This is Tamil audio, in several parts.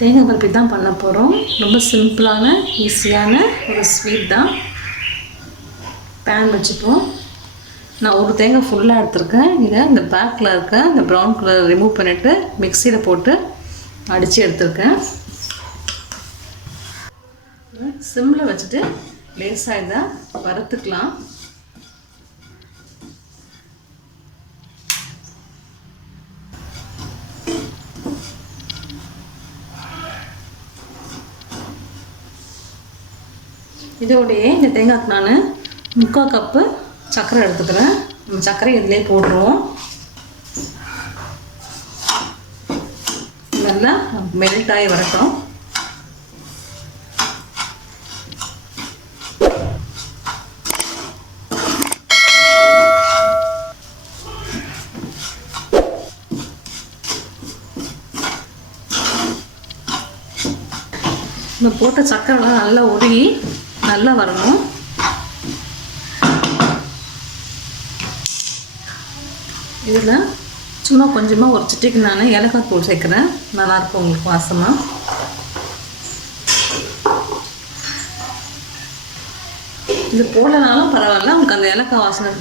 தேங்காய் பர்ஃபி தான் பண்ண போகிறோம். ரொம்ப சிம்பிளான ஈஸியான ஒரு ஸ்வீட் தான். பேன் வச்சுப்போம். நான் ஒரு தேங்காய் ஃபுல்லாக எடுத்துருக்கேன். இதை இந்த பேக்கில் இருக்க இந்த ப்ரௌன் கலர் ரிமூவ் பண்ணிவிட்டு மிக்சியில் போட்டு அடித்து எடுத்துருக்கேன். சிம்மில் வச்சுட்டு லேசாக இதை வறுத்துக்கலாம். இதோடைய இந்த தேங்காய்க்கு நான் 3/4 கப்பு சர்க்கரை எடுத்துக்கிறேன். நம்ம சர்க்கரை இதிலே போடுறோம். நல்லா மெல்ட் ஆகி வரட்டும். நம்ம போட்ட சர்க்கரைலாம் நல்லா உருகி நல்லா வரணும். இதில் சும்மா கொஞ்சமாக ஒரு சிட்டிக்கு நான் ஏலக்காய் தூள் சேர்க்குறேன். நல்லாயிருக்கும் உங்களுக்கு வாசமாக. இது போடனாலும் பரவாயில்ல, உங்களுக்கு அந்த ஏலக்காய் வாசனை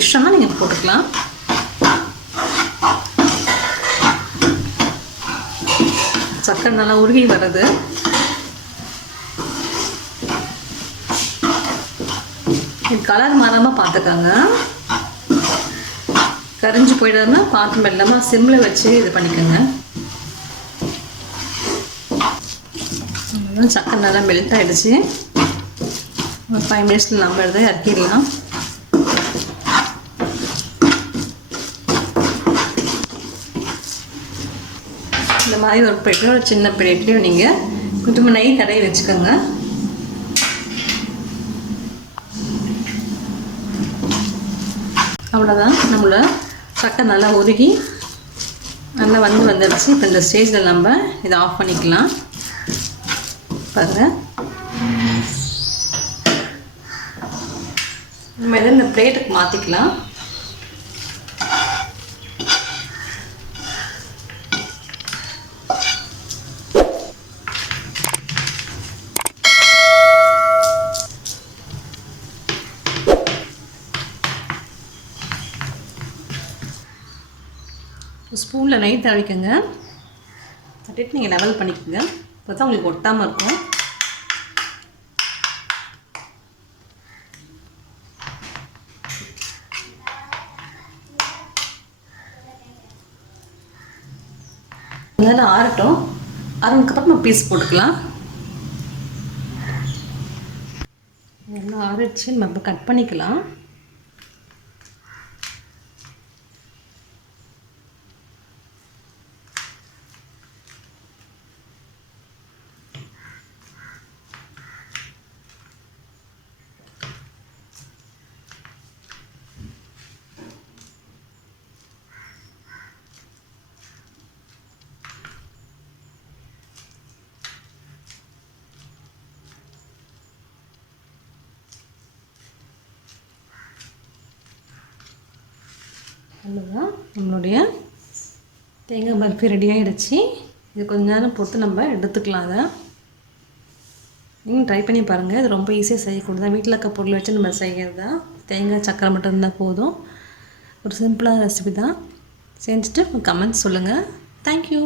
இஷ்டம்னா நீங்கள் போட்டுக்கலாம். சர்க்கரை நல்லா உருகி வருது. இது கலர் மாறாமல் பார்த்துக்கோங்க. கரிஞ்சு போயிடாம பார்த்து மெல்லமாக சிம்மில் வச்சு இது பண்ணிக்கோங்க. சக்கரை நல்லா மெல்ட் ஆகிடுச்சு. ஒரு 5 மினிட்ஸில் நம்ம இதை இறக்கிடலாம். இந்த மாதிரி ஒரு பிளேட்லையும் ஒரு சின்ன பிளேட்லையும் நீங்கள் கொஞ்சமாக நெய் தடவி வச்சுக்கோங்க. அவ்வளோதான். நம்மளோட சக்கரை நல்லா உருகி நல்லா வந்துடுச்சு. இப்போ இந்த ஸ்டேஜில் நம்ம இதை ஆஃப் பண்ணிக்கலாம். பாருங்கள், நம்ம இதை இந்த பிளேட்டுக்கு மாற்றிக்கலாம். ஸ்பூனில் நெய் தடவிக்கங்க. தட்டிட்டு நீங்கள் லெவல் பண்ணிக்கோங்க. அப்போ தான் உங்களுக்கு ஒட்டாமல் இருக்கும். இதெல்லாம் ஆறட்டும். ஆறுனதுக்கப்புறம் நம்ம பீஸ் போட்டுக்கலாம். இதெல்லாம் ஆறிடுச்சு. நம்ம கட் பண்ணிக்கலாம். அவ்வளோதான், நம்மளுடைய தேங்காய் பர்ஃபி ரெடி ஆகிடுச்சு. இது கொஞ்ச நேரம் பொறுத்து நம்ம எடுத்துக்கலாம். அதை நீங்கள் ட்ரை பண்ணி பாருங்கள். இது ரொம்ப ஈஸியாக செய்யக்கூடியதான். வீட்டில் இருக்க பொருளை வச்சு நம்ம செய்கிறது தான். தேங்காய் சக்கரை மட்டும் இருந்தால் போதும். ஒரு சிம்பிளான ரெசிபி தான். செஞ்சுட்டு கமெண்ட்ஸ் சொல்லுங்கள். தேங்க்யூ.